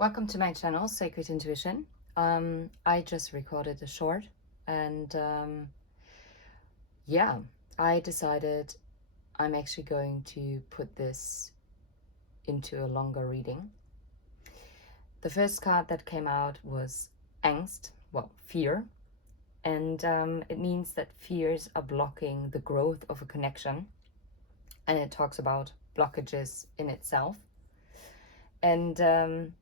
Welcome to my channel, Sacred Intuition. I just recorded a short and yeah, I decided I'm actually going to put this into a longer reading. The first card that came out was angst, well, fear. And it means that fears are blocking the growth of a connection. And it talks about blockages in itself. And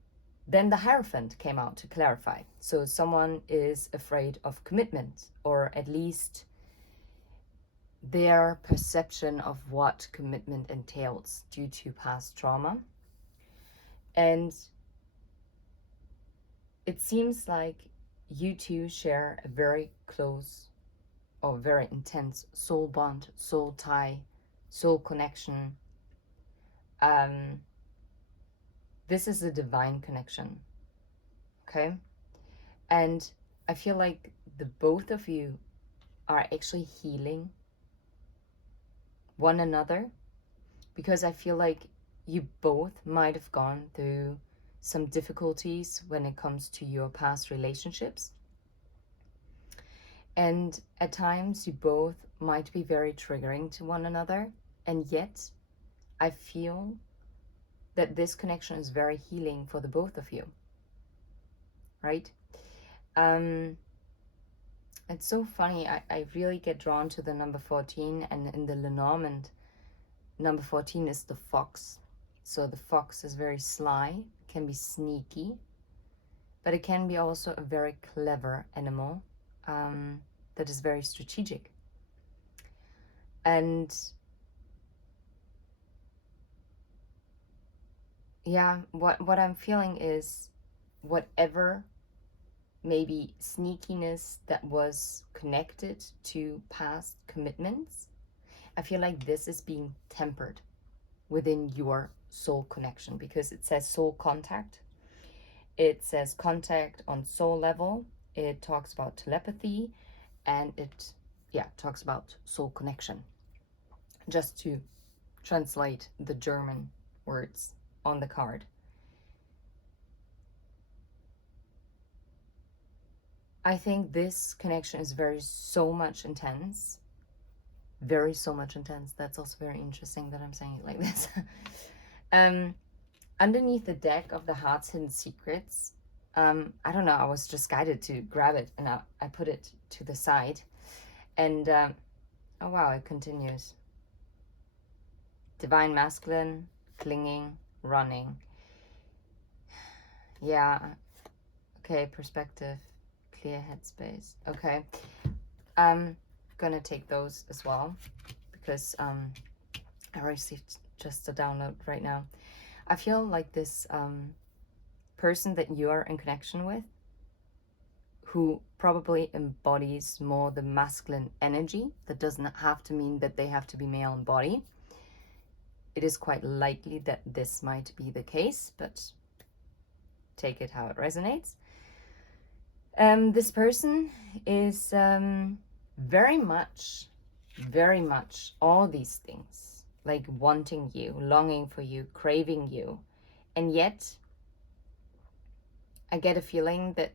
then the Hierophant came out to clarify. So someone is afraid of commitment, or at least their perception of what commitment entails due to past trauma. And it seems like you two share a very close or very intense soul bond, soul tie, soul connection. This is a divine connection, okay? And I feel like the both of you are actually healing one another, because I feel like you both might have gone through some difficulties when it comes to your past relationships. And at times you both might be very triggering to one another, and yet I feel that this connection is very healing for the both of you, right? It's so funny, I really get drawn to the number 14, and in the Lenormand, number 14 is the fox. So the fox is very sly, can be sneaky, but it can be also a very clever animal that is very strategic. And yeah, what I'm feeling is whatever maybe sneakiness that was connected to past commitments, I feel like this is being tempered within your soul connection, because it says soul contact. It says contact on soul level. It talks about telepathy, and it talks about soul connection. Just to translate the German words on the card. I think this connection is so much intense. So much intense. That's also very interesting that I'm saying it like this. Underneath the deck of the Heart's Hidden Secrets, I don't know, I was just guided to grab it, and I put it to the side. And oh wow, it continues. Divine Masculine, clinging, running. Yeah. Okay, perspective, clear headspace. Okay. I'm gonna take those as well, because I received just a download right now. I feel like this person that you are in connection with, who probably embodies more the masculine energy, that doesn't have to mean that they have to be male in body. It is quite likely that this might be the case, but take it how it resonates. This person is very much all these things, like wanting you, longing for you, craving you. And yet I get a feeling that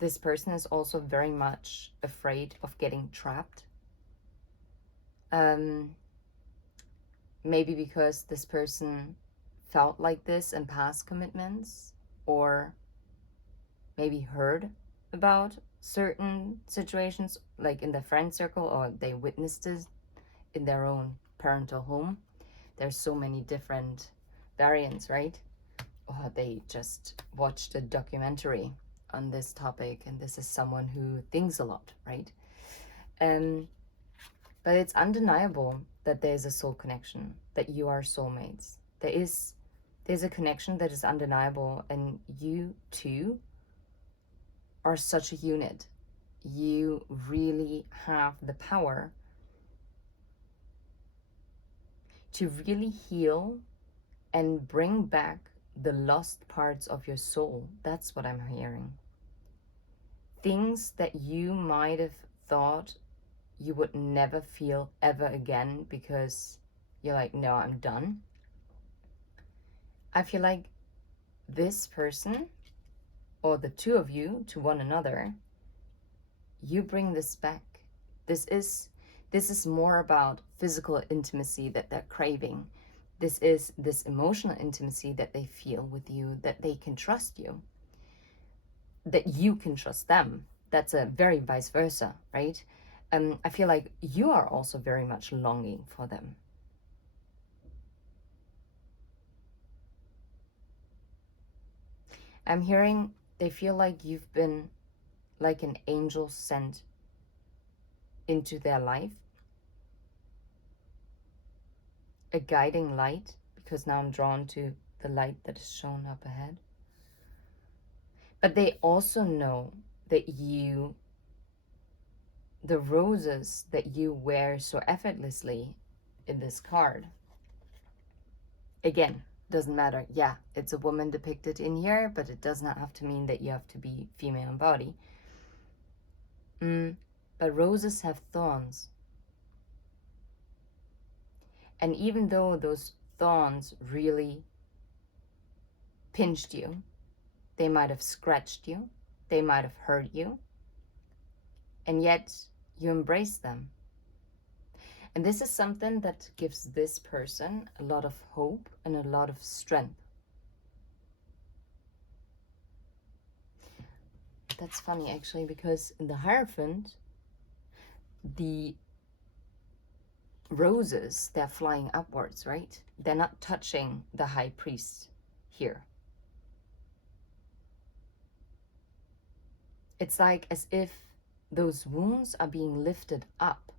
this person is also very much afraid of getting trapped. Maybe because this person felt like this in past commitments, or maybe heard about certain situations, like in the friend circle, or they witnessed it in their own parental home. There's so many different variants, right? Or they just watched a documentary on this topic, and this is someone who thinks a lot, right? But it's undeniable that there's a soul connection, that you are soulmates. There's a connection that is undeniable, and you two are such a unit. You really have the power to really heal and bring back the lost parts of your soul. That's what I'm hearing. Things that you might have thought you would never feel ever again, because you're like, no, I'm done. I feel like this person or the two of you to one another, you bring this back. This is more about physical intimacy that they're craving. This is this emotional intimacy that they feel with you, that they can trust you, that you can trust them. That's a very vice versa, right? I feel like you are also very much longing for them. I'm hearing they feel like you've been like an angel sent into their life, a guiding light, because now I'm drawn to the light that is shown up ahead. But they also know that you, the roses that you wear so effortlessly in this card, again, doesn't matter. Yeah, it's a woman depicted in here, but it does not have to mean that you have to be female in body. But roses have thorns. And even though those thorns really pinched you, they might have scratched you, they might have hurt you, and yet you embrace them. And this is something that gives this person a lot of hope and a lot of strength. That's funny, actually, because in the Hierophant, the roses, they're flying upwards, right? They're not touching the high priest here. It's like as if those wounds are being lifted up.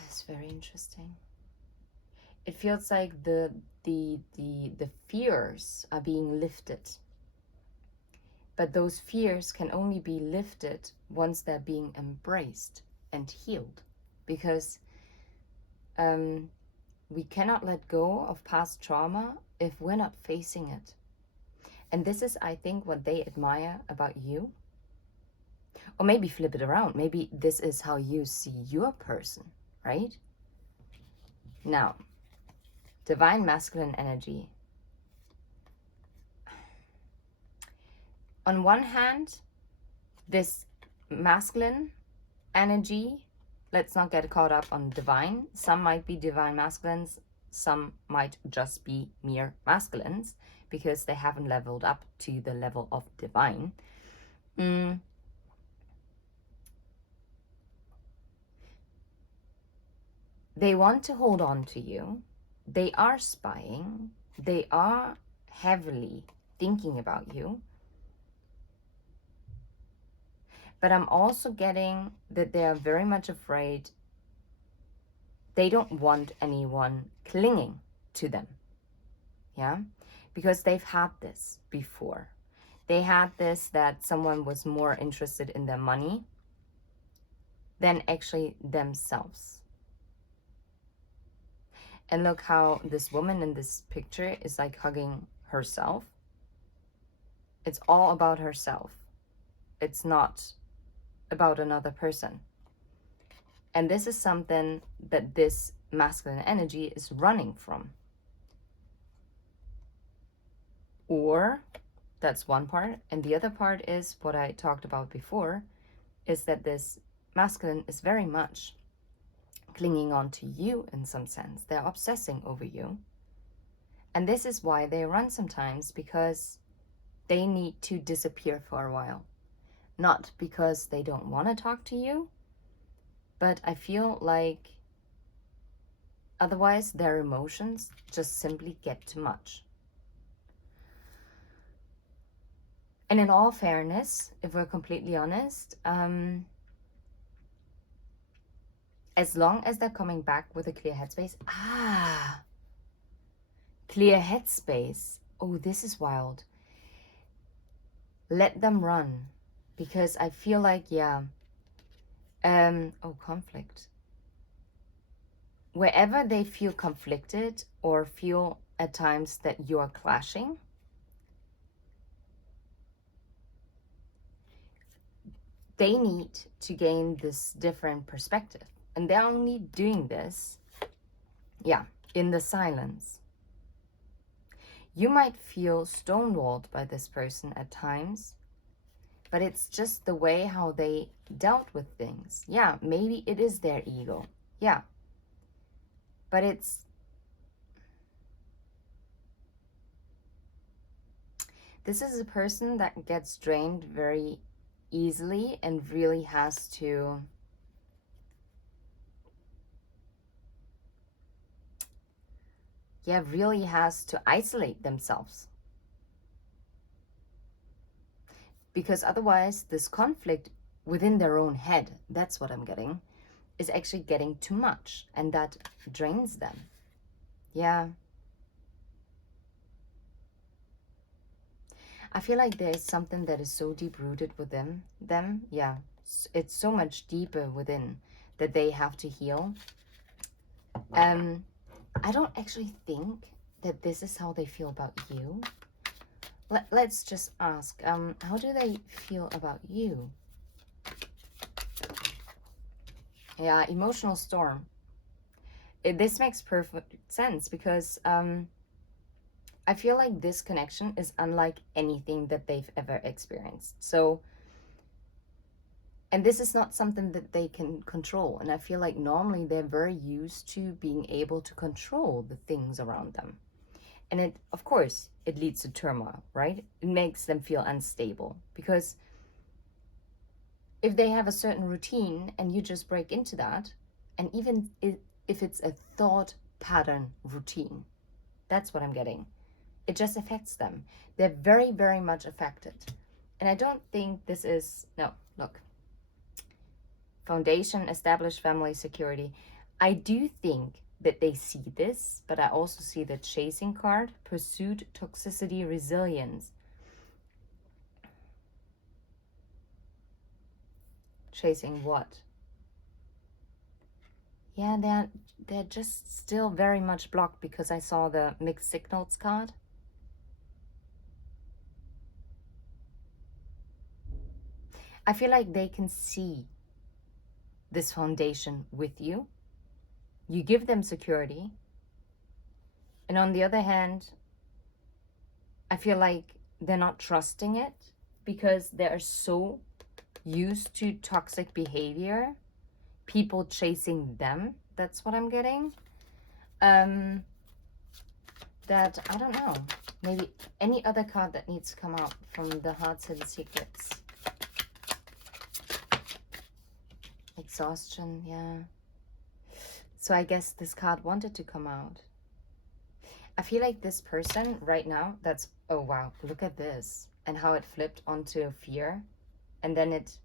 That's very interesting. It feels like the fears are being lifted. But those fears can only be lifted once they're being embraced and healed. Because we cannot let go of past trauma if we're not facing it. And this is, I think, what they admire about you. Or maybe flip it around. Maybe this is how you see your person, right? Now, divine masculine energy. On one hand, this masculine energy, let's not get caught up on divine. Some might be divine masculines, some might just be mere masculines because they haven't leveled up to the level of divine. They want to hold on to you. They are spying. They are heavily thinking about you. But I'm also getting that they are very much afraid. They don't want anyone clinging to them. Yeah? Because they've had this before. They had this that someone was more interested in their money than actually themselves. And look how this woman in this picture is like hugging herself. It's all about herself. It's not about another person. And this is something that this masculine energy is running from. Or that's one part. And the other part is what I talked about before, is that this masculine is very much clinging on to you in some sense. They're obsessing over you. And this is why they run sometimes, because they need to disappear for a while. Not because they don't want to talk to you, but I feel like otherwise their emotions just simply get too much. And in all fairness, if we're completely honest, as long as they're coming back with a clear headspace. Clear headspace. Oh, this is wild. Let them run. Because I feel like, conflict. Wherever they feel conflicted or feel at times that you are clashing, they need to gain this different perspective. And they're only doing this, in the silence. You might feel stonewalled by this person at times, but it's just the way how they dealt with things. Yeah, maybe it is their ego. Yeah. But this is a person that gets drained very easily and really has to really has to isolate themselves. Because otherwise this conflict within their own head, that's what I'm getting, is actually getting too much, and that drains them. Yeah. I feel like there is something that is so deep rooted within them. Yeah. It's so much deeper within that they have to heal. I don't actually think that this is how they feel about you. Let's just ask, how do they feel about you? Yeah, emotional storm. This makes perfect sense because I feel like this connection is unlike anything that they've ever experienced. So, and this is not something that they can control. And I feel like normally they're very used to being able to control the things around them. And it, of course, it leads to turmoil, right? It makes them feel unstable because if they have a certain routine and you just break into that, and even if it's a thought pattern routine, that's what I'm getting. It just affects them. They're very, very much affected. And I don't think this is, no, look. Foundation, established family security. I do think that they see this, but I also see the chasing card, pursuit, toxicity, resilience. Chasing what? Yeah, they're just still very much blocked because I saw the mixed signals card. I feel like they can see this foundation with you. You give them security. And on the other hand, I feel like they're not trusting it because they're so used to toxic behavior, people chasing them. That's what I'm getting. That, I don't know, maybe any other card that needs to come out from the Heart's Hidden Secrets. Exhaustion, yeah. So I guess this card wanted to come out. I feel like this person right now, that's, oh wow, look at this. And how it flipped onto fear. And then it,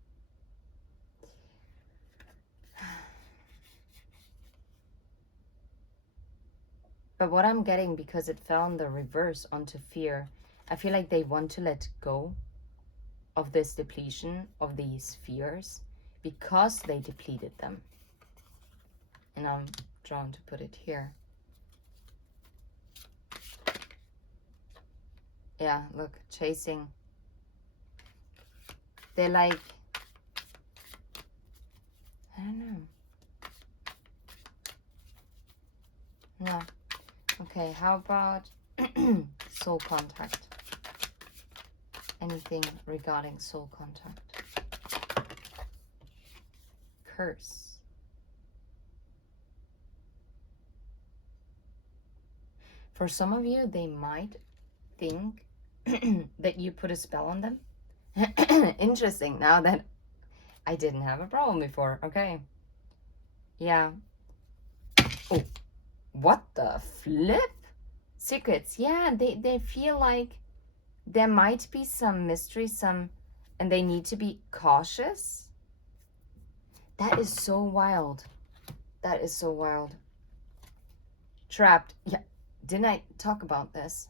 but what I'm getting, because it fell in the reverse onto fear, I feel like they want to let go of this depletion of these fears because they depleted them. And I'm drawn to put it here. Yeah, look, chasing. They're like, I don't know. No. Okay, how about soul contact? Anything regarding soul contact? Curse. For some of you, they might think that you put a spell on them. Interesting, now that I didn't have a problem before. Okay. Yeah. Oh, what the flip? Secrets. Yeah, they feel like there might be some mystery, and they need to be cautious. That is so wild. That is so wild. Trapped. Yeah, didn't I talk about this?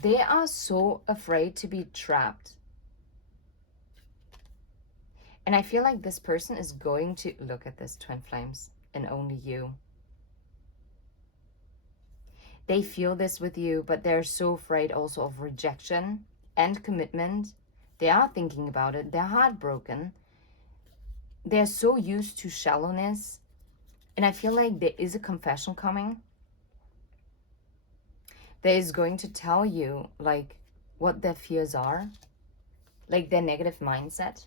They are so afraid to be trapped. And I feel like this person is going to, look at this, twin flames, and only you. They feel this with you, but they're so afraid also of rejection and commitment. They are thinking about it. They're heartbroken. They're so used to shallowness. And I feel like there is a confession coming. that is going to tell you like what their fears are, like their negative mindset.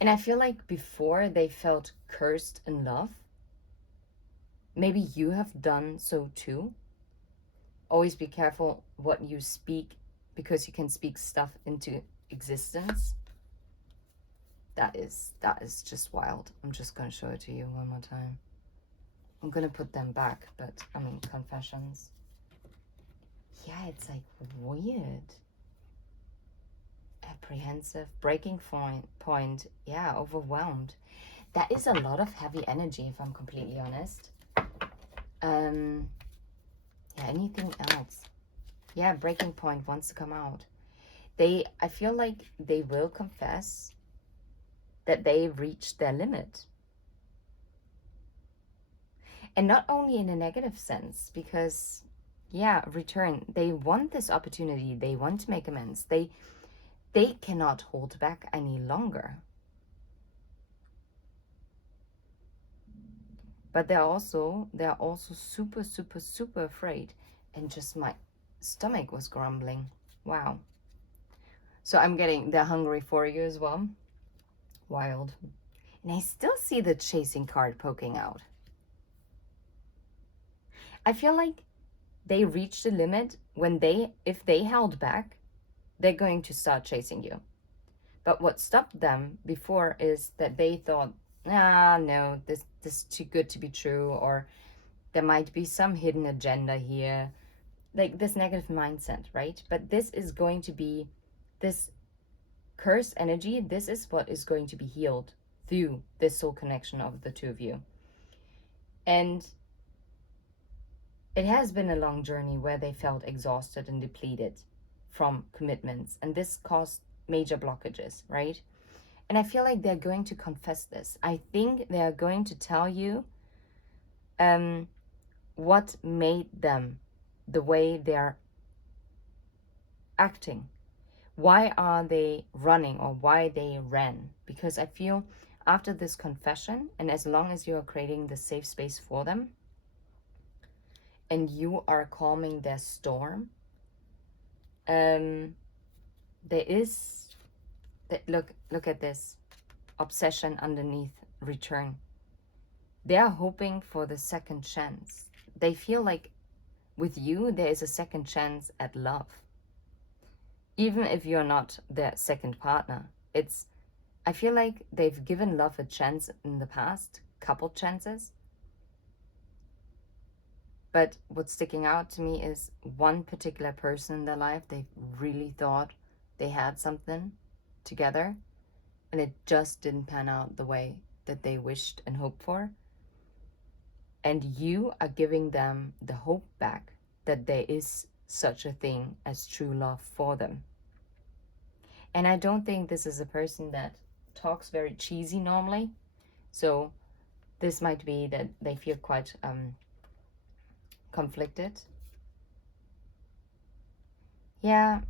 And I feel like before they felt cursed in love, maybe you have done so too. Always be careful what you speak, because you can speak stuff into existence. That is just wild. I'm just gonna show it to you one more time. I'm gonna put them back, but I mean confessions. Yeah, it's like weird. Apprehensive, breaking point. Yeah, overwhelmed. That is a lot of heavy energy, if I'm completely honest. Yeah, anything else? Yeah, breaking point wants to come out. I feel like they will confess that they've reached their limit. And not only in a negative sense, because yeah, return. They want this opportunity. They want to make amends. They cannot hold back any longer. But they're also super, super, super afraid. And just my stomach was grumbling. Wow. So I'm getting they're hungry for you as well. Wild. And I still see the chasing card poking out. I feel like they reached the limit when if they held back, they're going to start chasing you. But what stopped them before is that they thought, no, this is too good to be true, or there might be some hidden agenda here. Like this negative mindset, right? But this is going to be this cursed energy. This is what is going to be healed through this soul connection of the two of you. And it has been a long journey where they felt exhausted and depleted from commitments, and this caused major blockages, right? And I feel like they're going to confess this. I think they're going to tell you what made them the way they're acting. Why are they running, or why they ran? Because I feel after this confession, and as long as you are creating the safe space for them, and you are calming their storm, there is look at this obsession underneath return. They are hoping for the second chance. They feel like with you there is a second chance at love, even if you're not their second partner. I feel like they've given love a chance in the past, couple chances. But what's sticking out to me is one particular person in their life, they really thought they had something together, and it just didn't pan out the way that they wished and hoped for. And you are giving them the hope back that there is such a thing as true love for them. And I don't think this is a person that talks very cheesy normally. So this might be that they feel quite conflicted. Yeah,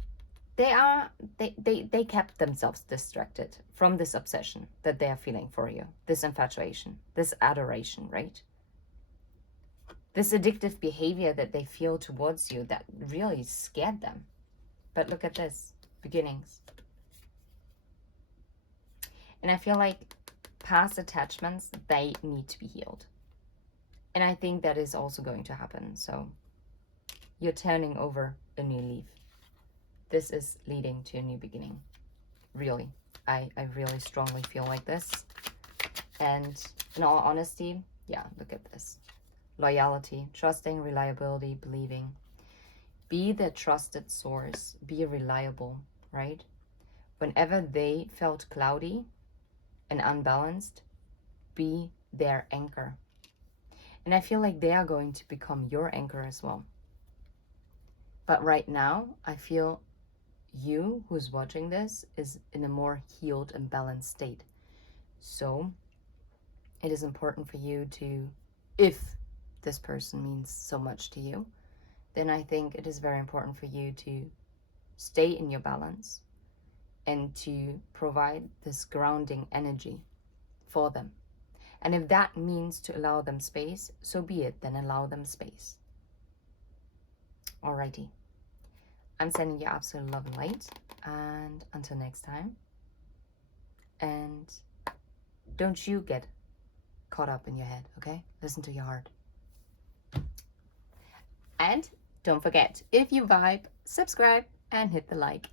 they kept themselves distracted from this obsession that they are feeling for you, this infatuation, this adoration, right? This addictive behavior that they feel towards you that really scared them. But look at this, beginnings. And I feel like past attachments, they need to be healed. And I think that is also going to happen. So you're turning over a new leaf. This is leading to a new beginning. Really. I really strongly feel like this. And in all honesty, yeah, look at this. Loyalty, trusting, reliability, believing. Be the trusted source. Be reliable, right? Whenever they felt cloudy and unbalanced, be their anchor. And I feel like they are going to become your anchor as well. But right now, I feel you who's watching this is in a more healed and balanced state. So it is important for you to, if this person means so much to you, then I think it is very important for you to stay in your balance and to provide this grounding energy for them. And if that means to allow them space, so be it, then allow them space. Alrighty. I'm sending you absolute love and light. And until next time. And don't you get caught up in your head, okay? Listen to your heart. And don't forget, if you vibe, subscribe and hit the like.